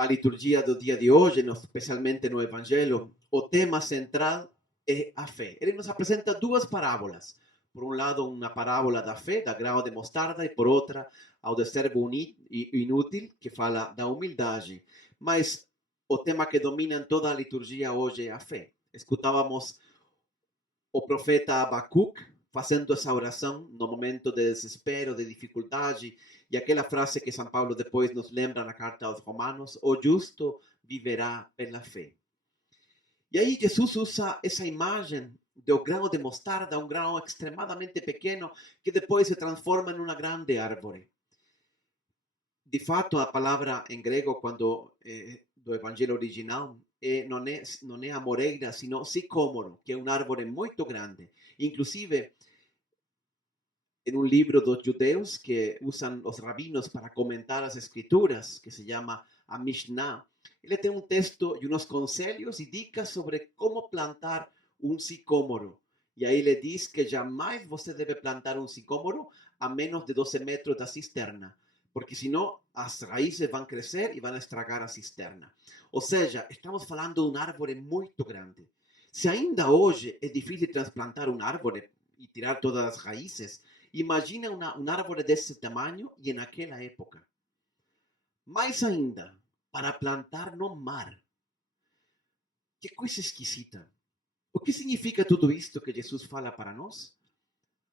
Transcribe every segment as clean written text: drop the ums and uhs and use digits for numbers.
a liturgia do dia de hoje, especialmente no Evangelho, o tema central é a fé. Ele nos apresenta duas parábolas. Por um lado, uma parábola da fé, da grão de mostarda, e por outra, ao do servo inútil, que fala da humildade. Mas o tema que domina em toda a liturgia hoje é a fé. Escutávamos o profeta Abacuc fazendo essa oração no momento de desespero, de dificuldade, e aquela frase que São Paulo depois nos lembra na carta aos Romanos: o justo viverá pela fé. E aí Jesus usa essa imagem do grão de mostarda, um grão extremadamente pequeno, que depois se transforma em uma grande árvore. De fato, a palavra em grego, quando do evangelho original, não é amoreira, sino sicômoro, que é uma árvore muito grande. Inclusive, em um livro dos judeus que usam os rabinos para comentar as escrituras, que se chama a Mishnah, ele tem um texto e uns conselhos e dicas sobre como plantar um sicômoro. E aí ele diz que jamais você deve plantar um sicômoro a menos de 12 metros da cisterna, porque senão as raízes vão crescer e vão estragar a cisterna. Ou seja, estamos falando de uma árvore muito grande. Se ainda hoje é difícil transplantar uma árvore e tirar todas as raízes, imagina uma árvore desse tamanho e naquela época. Mais ainda, para plantar no mar. Que coisa esquisita. O que significa tudo isto que Jesus fala para nós?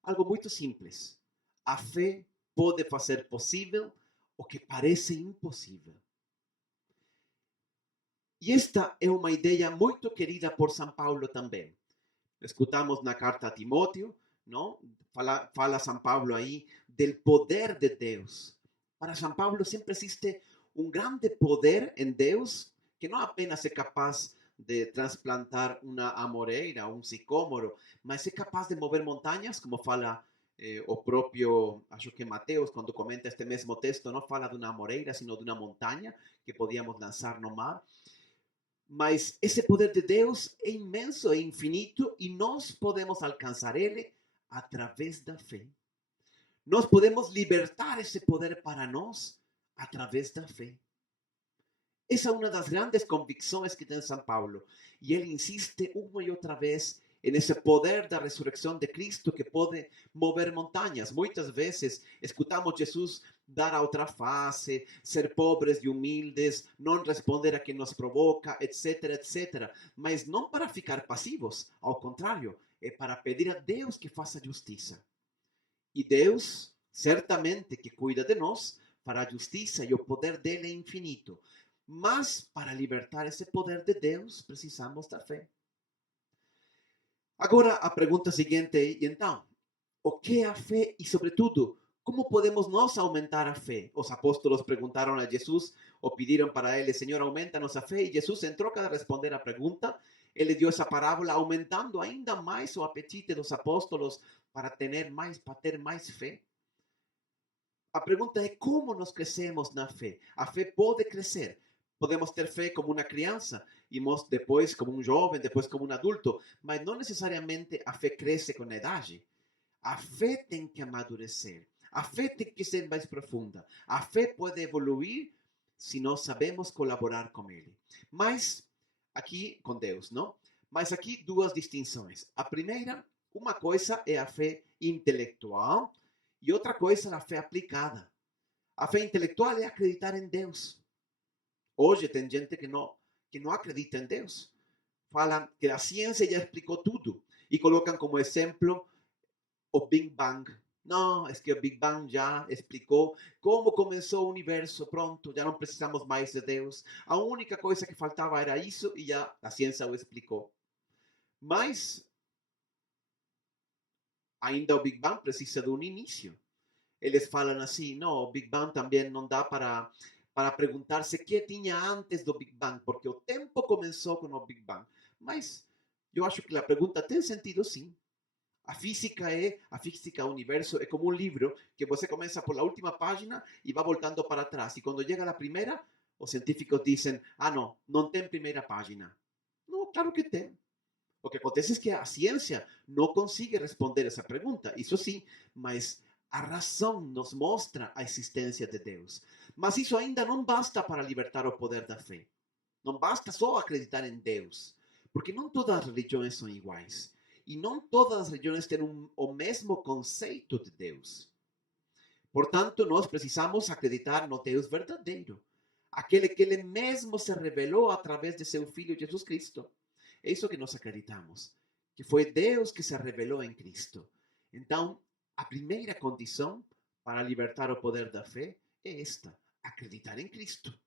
Algo muito simples. A fé pode fazer possível o que parece impossível. E esta é uma ideia muito querida por São Paulo também. Escutamos na carta a Timóteo, não? Fala São Paulo aí del poder de Deus. Para São Paulo sempre existe um grande poder em Deus que não apenas é capaz de transplantar uma amoreira, um sicômoro, mas é capaz de mover montanhas, como fala o próprio, acho que Mateus, quando comenta este mesmo texto, não fala de uma amoreira, sino de uma montanha que podíamos lançar no mar. Mas esse poder de Deus é imenso, é infinito, e nós podemos alcançar ele através da fé. Nós podemos libertar esse poder para nós através da fé. Essa é uma das grandes convicções que tem São Paulo. E ele insiste uma e outra vez nesse poder da ressurreição de Cristo que pode mover montanhas. Muitas vezes escutamos Jesus dar a outra face, ser pobres e humildes, não responder a quem nos provoca, etc, etc. Mas não para ficar passivos, ao contrário, é para pedir a Deus que faça justiça. E Deus, certamente que cuida de nós, fará justiça e o poder dele é infinito. Mas para libertar esse poder de Deus, precisamos da fé. Agora a pergunta seguinte é, então, o que é a fé e, sobretudo, como podemos nós aumentar a fé? Os apóstolos perguntaram a Jesus ou pediram para ele, Senhor, aumenta nossa fé. E Jesus, em troca de responder a pergunta, ele deu essa parábola, aumentando ainda mais o apetite dos apóstolos para ter mais fé. A pergunta é como nós crescemos na fé. A fé pode crescer. Podemos ter fé como uma criança e depois como um jovem, depois como um adulto, mas não necessariamente a fé cresce com a idade. A fé tem que amadurecer. A fé tem que ser mais profunda. A fé pode evoluir se nós sabemos colaborar com ele. Mas aqui com Deus, não? Mas aqui duas distinções. A primeira, uma coisa é a fé intelectual e outra coisa é a fé aplicada. A fé intelectual é acreditar em Deus. Hoje tem gente que não acredita em Deus. Falam que a ciência já explicou tudo e colocam como exemplo o Big Bang. Não, é que o Big Bang já explicou como começou o universo. Pronto, já não precisamos mais de Deus. A única coisa que faltava era isso e já a ciência o explicou. Mas ainda o Big Bang precisa de um início. Eles falam assim, não, o Big Bang também não dá para perguntar-se o que tinha antes do Big Bang, porque o tempo começou com o Big Bang. Mas eu acho que a pergunta tem sentido sim. A física do universo é como um livro que você começa por la última página e vai voltando para trás. E quando chega a primeira, os científicos dizem, ah, não tem primeira página. Não, claro que tem. O que acontece é que a ciência não consegue responder essa pergunta, isso sim, mas A razão nos mostra a existência de Deus. Mas isso ainda não basta para libertar o poder da fé. Não basta só acreditar em Deus, porque não todas as religiões são iguais. E não todas as religiões têm o mesmo conceito de Deus. Portanto, nós precisamos acreditar no Deus verdadeiro, aquele que ele mesmo se revelou através de seu Filho Jesus Cristo. É isso que nós acreditamos, que foi Deus que se revelou em Cristo. Então, a primeira condição para libertar o poder da fé é esta: acreditar em Cristo.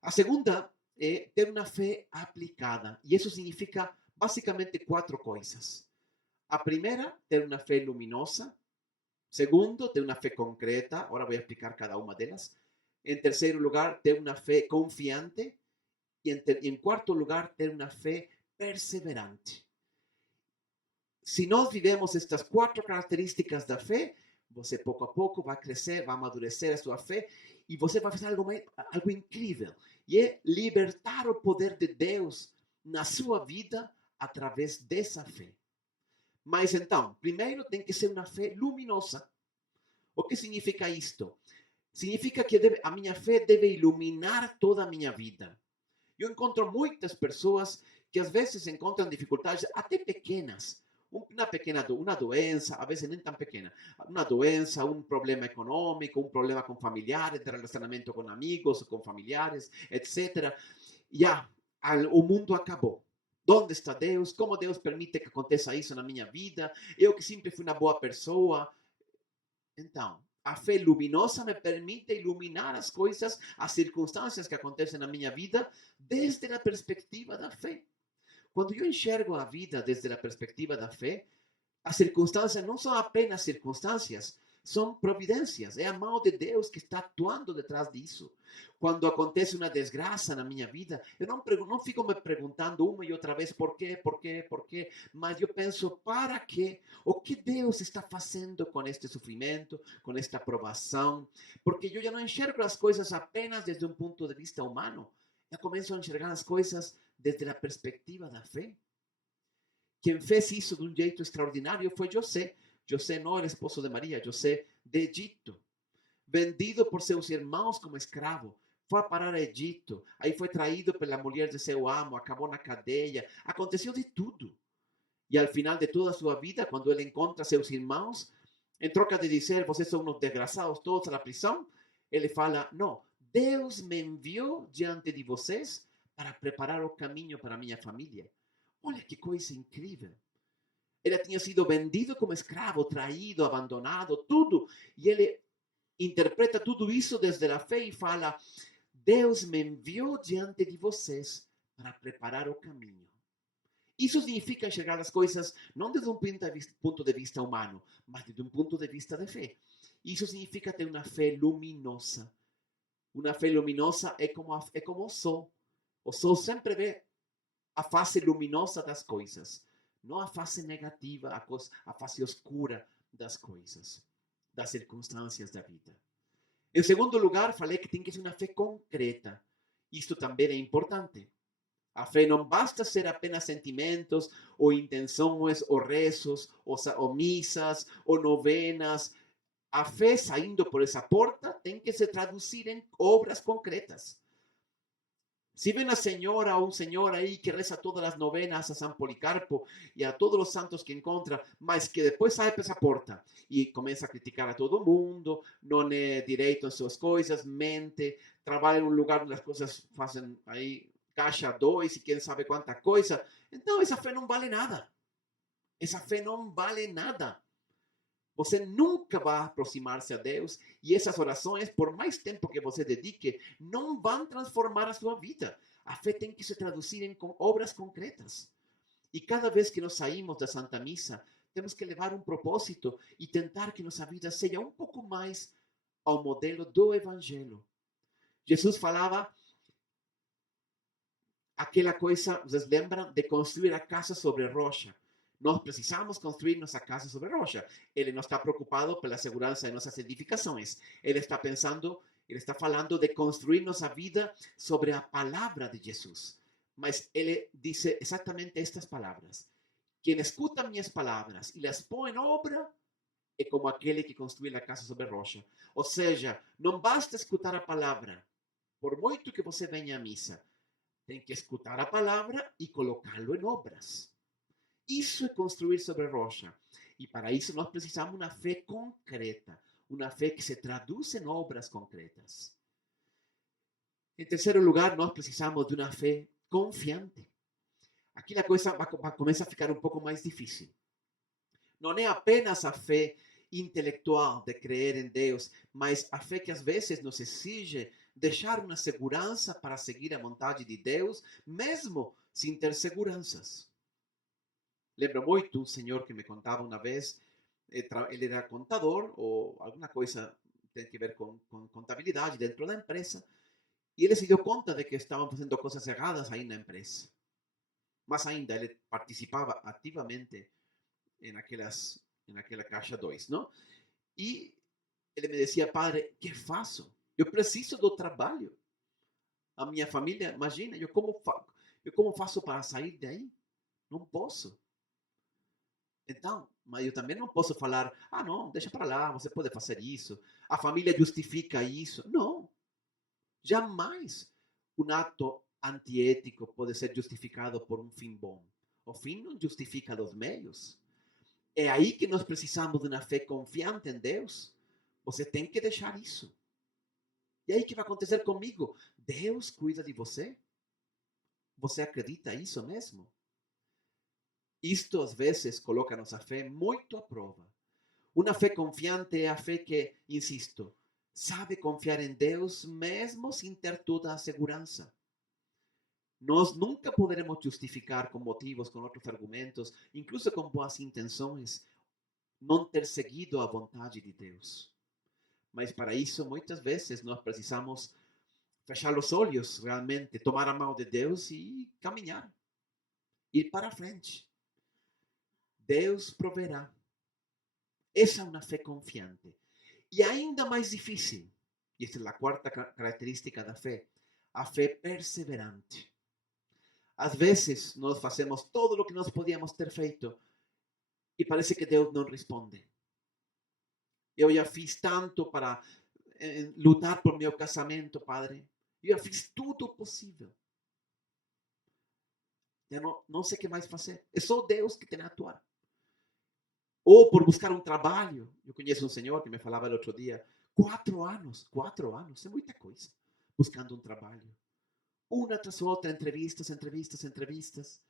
A segunda é ter uma fé aplicada, e isso significa basicamente quatro coisas. A primeira, ter uma fé luminosa. Segundo, ter uma fé concreta. Agora vou explicar cada uma delas. Em terceiro lugar, ter uma fé confiante. E em quarto lugar, ter uma fé perseverante. Se nós vivemos estas quatro características da fé, você pouco a pouco vai crescer, vai amadurecer a sua fé e você vai fazer algo incrível. E é libertar o poder de Deus na sua vida através dessa fé. Mas então, primeiro tem que ser uma fé luminosa. O que significa isto? Significa que a minha fé deve iluminar toda a minha vida. Eu encontro muitas pessoas que às vezes encontram dificuldades até pequenas. Uma doença, às vezes nem tão pequena, uma doença, um problema econômico, um problema com familiares, de relacionamento com amigos, com familiares, etc. Já, o mundo acabou. Onde está Deus? Como Deus permite que aconteça isso na minha vida? Eu que sempre fui uma boa pessoa. Então, a fé luminosa me permite iluminar as coisas, as circunstâncias que acontecem na minha vida, desde a perspectiva da fé. Quando eu enxergo a vida desde a perspectiva da fé, as circunstâncias não são apenas circunstâncias, são providências. É a mão de Deus que está atuando detrás disso. Quando acontece uma desgraça na minha vida, eu não fico me perguntando uma e outra vez por quê, mas eu penso, para quê? O que Deus está fazendo com este sofrimento, com esta provação? Porque eu já não enxergo as coisas apenas desde um ponto de vista humano. Eu começo a enxergar as coisas desde a perspectiva da fé. Quem fez isso de um jeito extraordinário foi José. José não era esposo de Maria, José de Egito. Vendido por seus irmãos como escravo. Foi a parar a Egito. Aí foi traído pela mulher de seu amo, acabou na cadeia. Aconteceu de tudo. E ao final de toda a sua vida, quando ele encontra seus irmãos, em troca de dizer, vocês são uns desgraçados todos na prisão, ele fala, não, Deus me enviou diante de vocês para preparar o caminho para a minha família. Olha que coisa incrível. Ele tinha sido vendido como escravo, traído, abandonado, tudo. E ele interpreta tudo isso desde a fé e fala, Deus me enviou diante de vocês para preparar o caminho. Isso significa enxergar as coisas não desde um ponto de vista humano, mas desde um ponto de vista de fé. Isso significa ter uma fé luminosa. Uma fé luminosa é como o sol. O sol sempre vê a face luminosa das coisas, não a face negativa, a face oscura das coisas, das circunstâncias da vida. Em segundo lugar, falei que tem que ser uma fé concreta. Isto também é importante. A fé não basta ser apenas sentimentos, ou intenções, ou rezos, ou missas, ou novenas. A fé, saindo por essa porta, tem que se traduzir em obras concretas. Si ven a señora o un señor aí que reza todas as novenas a San Policarpo e a todos os santos que encontra, mas que depois sai para essa porta e começa a criticar a todo mundo, não é direito em suas coisas, mente, trabalha em um lugar onde as coisas fazem aí caixa dois e quem sabe quanta coisa, então essa fé não vale nada. Essa fé não vale nada. Você nunca vai aproximar-se a Deus e essas orações, por mais tempo que você dedique, não vão transformar a sua vida. A fé tem que se traduzir em obras concretas. E cada vez que nós saímos da Santa Missa, temos que levar um propósito e tentar que nossa vida seja um pouco mais ao modelo do Evangelho. Jesus falava aquela coisa, vocês lembram, de construir a casa sobre rocha. Nós precisamos construir nossa casa sobre rocha. Ele não está preocupado pela segurança de nossas edificações. Ele está pensando, ele está falando de construir nossa vida sobre a palavra de Jesus. Mas ele diz exatamente estas palavras. Quem escuta minhas palavras e las põe em obra, é como aquele que construiu a casa sobre rocha. Ou seja, não basta escutar a palavra, por muito que você venha à missa, tem que escutar a palavra e colocá-lo em obras. Isso é construir sobre rocha. E para isso nós precisamos uma fé concreta, uma fé que se traduz em obras concretas. Em terceiro lugar, nós precisamos de uma fé confiante. Aqui a coisa começa a ficar um pouco mais difícil. Não é apenas a fé intelectual de crer em Deus, mas a fé que às vezes nos exige deixar uma segurança para seguir a vontade de Deus, mesmo sem ter seguranças. Lembro muito um senhor que me contava uma vez, ele era contador ou alguma coisa tem que ver com contabilidade dentro da empresa, e ele se deu conta de que estavam fazendo coisas erradas aí na empresa. Mas ainda ele participava ativamente naquela caixa 2, não? E ele me dizia, padre, que faço? Eu preciso do trabalho. A minha família, imagina, eu como faço para sair daí? Não posso. Então, mas eu também não posso falar, não, deixa para lá, você pode fazer isso. A família justifica isso. Não, jamais um ato antiético pode ser justificado por um fim bom. O fim não justifica os meios. É aí que nós precisamos de uma fé confiante em Deus. Você tem que deixar isso. E aí o que vai acontecer comigo? Deus cuida de você? Você acredita isso mesmo? Isto às vezes coloca nossa fé muito à prova. Uma fé confiante é a fé que, insisto, sabe confiar em Deus mesmo sem ter toda a segurança. Nós nunca poderemos justificar com motivos, com outros argumentos, incluso com boas intenções, não ter seguido a vontade de Deus. Mas para isso, muitas vezes, nós precisamos fechar os olhos realmente, tomar a mão de Deus e caminhar, ir para frente. Deus proverá. Essa é uma fé confiante. E ainda mais difícil, e esta é a quarta característica da fé, a fé perseverante. Às vezes, nós fazemos todo o que nós podíamos ter feito e parece que Deus não responde. Eu já fiz tanto para lutar por meu casamento, Padre. Eu já fiz tudo o possível. Eu não sei o que mais fazer. É só Deus que tem a atuar. Ou por buscar um trabalho. Eu conheço um senhor que me falava no outro dia, 4 anos, é muita coisa, buscando um trabalho. Uma tras outra, entrevistas, entrevistas, entrevistas,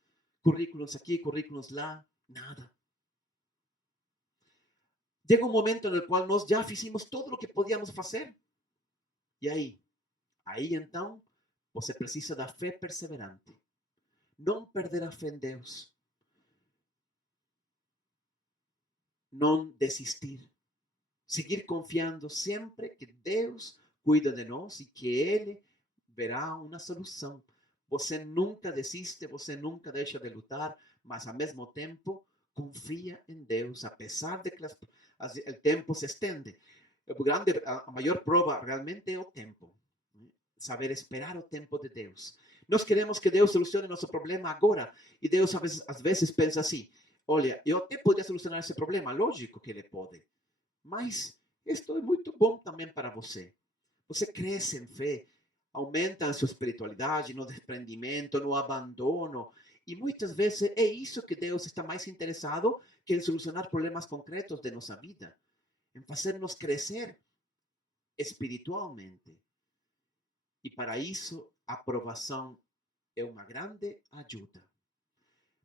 currículos aqui, currículos lá, nada. Chega um momento no qual nós já fizemos todo o que podíamos fazer. E aí? Aí então, você precisa da fé perseverante. Não perder a fé em Deus. Não desistir. Seguir confiando sempre que Deus cuida de nós e que Ele verá uma solução. Você nunca desiste, você nunca deixa de lutar, mas ao mesmo tempo confia em Deus, apesar de que o tempo se estende. A maior prova realmente é o tempo. Saber esperar o tempo de Deus. Nós queremos que Deus solucione nosso problema agora. E Deus às vezes pensa assim, olha, eu até poderia solucionar esse problema, lógico que Ele pode. Mas isto é muito bom também para você. Você cresce em fé, aumenta a sua espiritualidade, no desprendimento, no abandono. E muitas vezes é isso que Deus está mais interessado que em solucionar problemas concretos de nossa vida. Em fazer-nos crescer espiritualmente. E para isso, a aprovação é uma grande ajuda.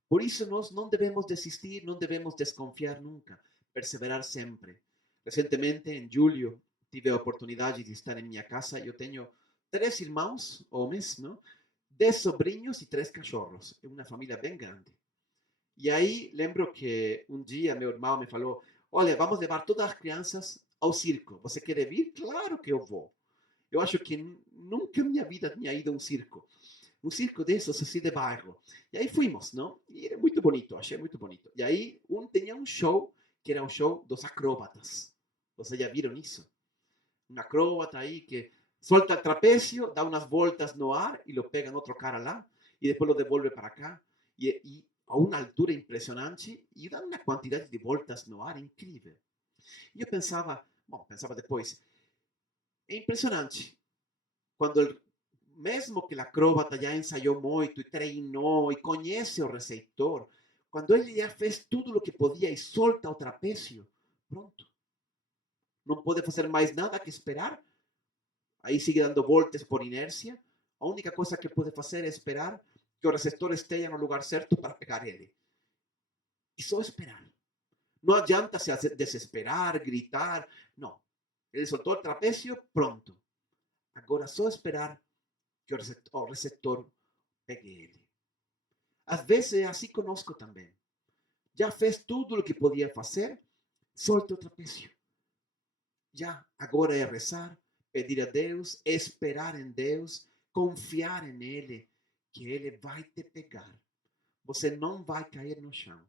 Por isso, nós não devemos desistir, não devemos desconfiar nunca, perseverar sempre. Recentemente, em julho, tive a oportunidade de estar em minha casa. Eu tenho 3 irmãos, homens, não? 10 sobrinhos e 3 cachorros. É uma família bem grande. E aí, lembro que um dia meu irmão me falou, olha, vamos levar todas as crianças ao circo. Você quer vir? Claro que eu vou. Eu acho que nunca na minha vida tinha ido a um circo desses assim de bairro. E aí fomos, não? E era muito bonito, achei muito bonito. E aí tinha um show, que era o show dos acróbatas. Vocês já viram isso? Um acróbata aí que solta o trapécio, dá umas voltas no ar e lo pega em outro cara lá, e depois lo devolve para cá. E a uma altura impressionante, e dá uma quantidade de voltas no ar incrível. E eu pensava depois, é impressionante, quando mesmo que o acróbata já ensaiou muito e treinou e conhece o receptor, quando ele já fez tudo o que podia e solta o trapézio, pronto, não pode fazer mais nada que esperar, aí sigue dando voltas por inércia, a única coisa que pode fazer é esperar que o receptor esteja no lugar certo para pegar ele. E só esperar. Não adianta se desesperar, gritar, não. Ele soltou o trapézio, pronto. Agora só esperar que o receptor pegue ele. Às vezes é assim conosco também. Já fez tudo o que podia fazer, solte o trapézio. Já, agora é rezar, pedir a Deus, esperar em Deus, confiar nele, que ele vai te pegar. Você não vai cair no chão.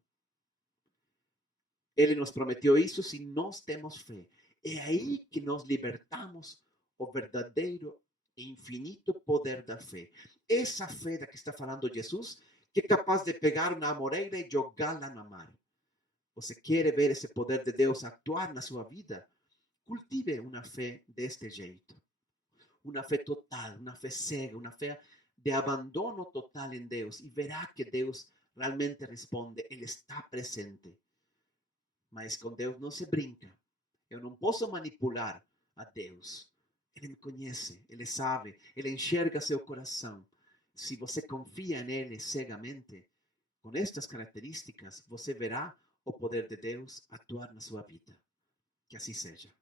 Ele nos prometeu isso se nós temos fé. É aí que nós libertamos o verdadeiro e infinito poder da fé. Essa fé da que está falando Jesus, que é capaz de pegar uma amoreira e jogá-la na mar. Você quer ver esse poder de Deus atuar na sua vida? Cultive uma fé deste jeito. Uma fé total, uma fé cega, uma fé de abandono total em Deus. E verá que Deus realmente responde. Ele está presente. Mas com Deus não se brinca. Eu não posso manipular a Deus. Ele me conhece, ele sabe, ele enxerga seu coração. Se você confia nele cegamente, com estas características, você verá o poder de Deus atuar na sua vida. Que assim seja.